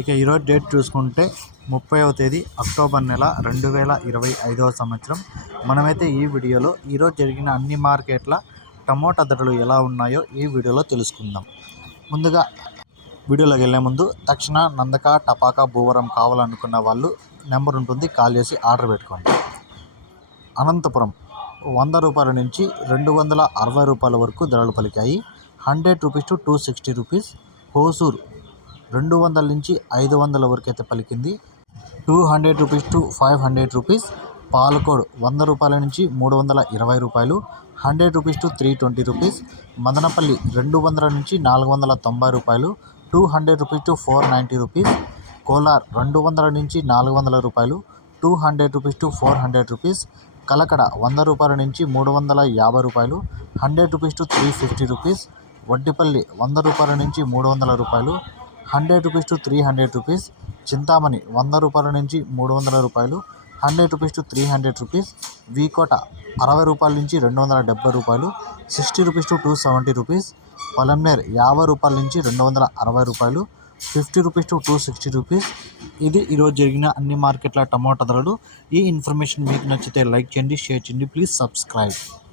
ఇక ఈరోజు డేట్ చూసుకుంటే ముప్పైవ తేదీ అక్టోబర్ నెల రెండు వేల ఇరవై ఐదవ సంవత్సరం. మనమైతే ఈ వీడియోలో ఈరోజు జరిగిన అన్ని మార్కెట్ల టమోటా ధరలు ఎలా ఉన్నాయో ఈ వీడియోలో తెలుసుకుందాం. ముందుగా వీడియోలోకి వెళ్ళే ముందు తక్షణ నందక టపాకా భూవరం కావాలనుకున్న వాళ్ళు నెంబర్ ఉంటుంది కాల్ చేసి ఆర్డర్ పెట్టుకోండి. అనంతపురం వంద రూపాయల నుంచి రెండు వందల అరవై రూపాయల వరకు ధరలు పలికాయి. Hundred rupees to two sixty rupees. Hosur రెండు వందల నుంచి ఐదు వందల వరకు అయితే పలికింది. Two hundred rupees to five hundred rupees. Palacode వంద రూపాయల నుంచి మూడు వందల ఇరవై రూపాయలు. Hundred rupees to three twenty rupees. Madanapalle రెండు వందల నుంచి నాలుగు వందల తొంభై రూపాయలు. Two hundred rupees to four ninety rupees. Kolar రెండు వందల నుంచి నాలుగు వందల రూపాయలు. Two hundred rupees to four hundred rupees. Kalakada వంద రూపాయల నుంచి మూడు వందల యాభై రూపాయలు. Hundred rupees to three fifty rupees. Vaddipalli వంద రూపాయల నుంచి మూడు వందల రూపాయలు. Hundred rupees to three hundred rupees. Chintamani వంద రూపాయల నుంచి మూడు వందల రూపాయలు. Hundred rupees to three hundred rupees. Vkota అరవై రూపాయల నుంచి రెండు వందల డెబ్బై రూపాయలు. Sixty rupees to two seventy rupees. Palamaner యాభై రూపాయల నుంచి రెండు వందల అరవై రూపాయలు. Fifty rupees to two sixty rupees. ఇది ఈరోజు జరిగిన అన్ని మార్కెట్ల టమాటా ధరలు. ఈ ఇన్ఫర్మేషన్ మీకు నచ్చితే లైక్ చేయండి షేర్ చేయండి. Please subscribe.